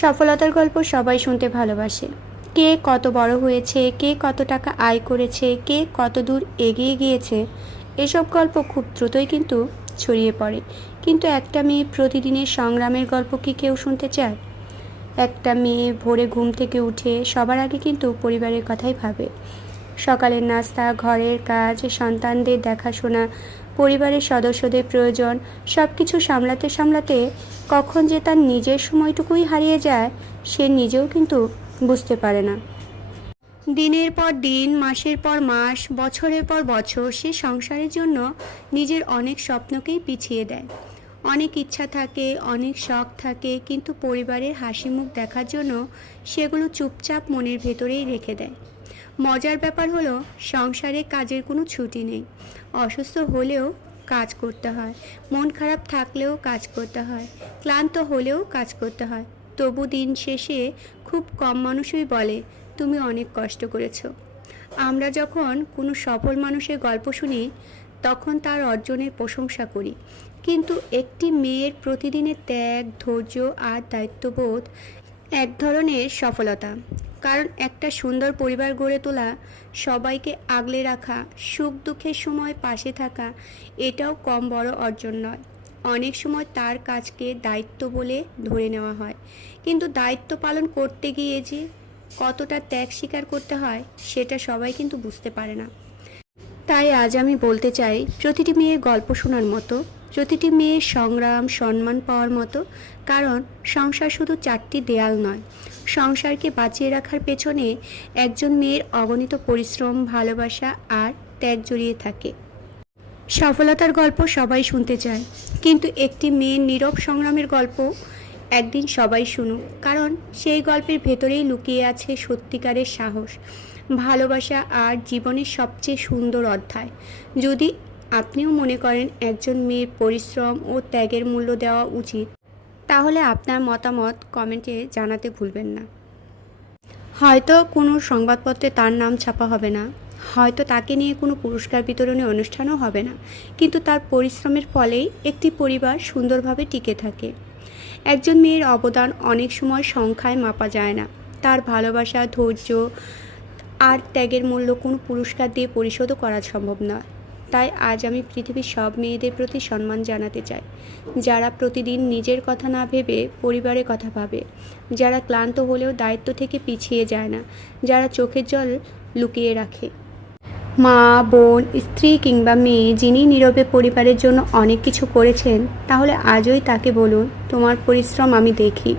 সফলতার গল্প সবাই শুনতে ভালোবাসে। কে কত বড় হয়েছে, কে কত টাকা আয় করেছে, কে কত দূর এগিয়ে গিয়েছে, এসব গল্প খুব দ্রুতই কিন্তু ছড়িয়ে পড়ে। কিন্তু একটা মেয়ে প্রতিদিনের সংগ্রামের গল্প কি কেউ শুনতে চায়? একটা মেয়ে ভোরে ঘুম থেকে উঠে সবার আগে কিন্তু পরিবারের কথাই ভাবে। সকালের নাস্তা, ঘরের কাজ, সন্তানদের দেখাশোনা, পরিবারের সদস্যদের প্রয়োজন, সব কিছু সামলাতে সামলাতে কখন যে তার নিজের সময়টুকুই হারিয়ে যায় সে নিজেও কিন্তু বুঝতে পারে না। দিনের পর দিন, মাসের পর মাস, বছরের পর বছর সে সংসারের জন্য নিজের অনেক স্বপ্নকেই পিছিয়ে দেয়। অনেক ইচ্ছা থাকে, অনেক শখ থাকে, কিন্তু পরিবারের হাসি মুখ দেখার জন্য সেগুলো চুপচাপ মনের ভেতরেই রেখে দেয়। মজার ব্যাপার হলো সংসারে কাজের কোনো ছুটি নেই। অসুস্থ হলেও কাজ করতে হয়, মন খারাপ থাকলেও কাজ করতে হয়, ক্লান্ত হলেও কাজ করতে হয়। তবু দিন শেষে খুব কম মানুষই বলে তুমি অনেক কষ্ট করেছো। আমরা যখন কোনো সফল মানুষের গল্প শুনি তখন তার অর্জনের প্রশংসা করি, কিন্তু একটি মেয়ের প্রতিদিনের ত্যাগ, ধৈর্য আর দায়িত্ববোধ এক ধরনের সফলতা। কারণ একটা সুন্দর পরিবার গড়ে তোলা, সবাইকে আগলে রাখা, সুখ দুঃখের সময় পাশে থাকা, এটাও কম বড় অর্জন নয়। অনেক সময় তার কাজকে দায়িত্ব বলে ধরে নেওয়া হয়, কিন্তু দায়িত্ব পালন করতে গিয়ে যে কতটা ত্যাগ স্বীকার করতে হয় সেটা সবাই কিন্তু বুঝতে পারে না। তাই আজ আমি বলতে চাই, প্রতিটি মেয়ের গল্প শোনার মতো, প্রতিটি মেয়ের সংগ্রাম সম্মান পাওয়ার মতো। কারণ সংসার শুধু চারটি দেয়াল নয়, সংসারকে বাঁচিয়ে রাখার পেছনে একজন মেয়ের অগণিত পরিশ্রম, ভালোবাসা আর ত্যাগ জড়িয়ে থাকে। সফলতার গল্প সবাই শুনতে চায়, কিন্তু একটি মেয়ের নীরব সংগ্রামের গল্প একদিন সবাই শুনুক। কারণ সেই গল্পের ভেতরেই লুকিয়ে আছে সত্যিকারের সাহস, ভালোবাসা আর জীবনের সবচেয়ে সুন্দর অধ্যায়। যদি আপনিও মনে করেন একজন মেয়ের পরিশ্রম ও ত্যাগের মূল্য দেওয়া উচিত, তাহলে আপনার মতামত কমেন্টে জানাতে ভুলবেন না। হয়তো কোনো সংবাদপত্রে তার নাম ছাপা হবে না, হয়তো তাকে নিয়ে কোনো পুরস্কার বিতরণী অনুষ্ঠানও হবে না, কিন্তু তার পরিশ্রমের ফলেই একটি পরিবার সুন্দরভাবে টিকে থাকে। একজন মেয়ের অবদান অনেক সময় সংখ্যায় মাপা যায় না, তার ভালোবাসা, ধৈর্য আর ত্যাগের মূল্য কোনো পুরস্কার দিয়ে পরিশোধও করা সম্ভব নয়। তাই আজ আমি পৃথিবীর সব মেয়েদের প্রতি সম্মান জানাতে চাই, যারা প্রতিদিন নিজের কথা না ভেবে পরিবারের কথা ভাবে, যারা ক্লান্ত হলেও দায়িত্ব থেকে পিছিয়ে যায় না, যারা চোখের জল লুকিয়ে রাখে। মা, বোন, স্ত্রী কিংবা মেয়ে যিনি নীরবে পরিবারের জন্য অনেক কিছু করেছেন, তাহলে আজই তাকে বলুন তোমার পরিশ্রম আমি দেখি।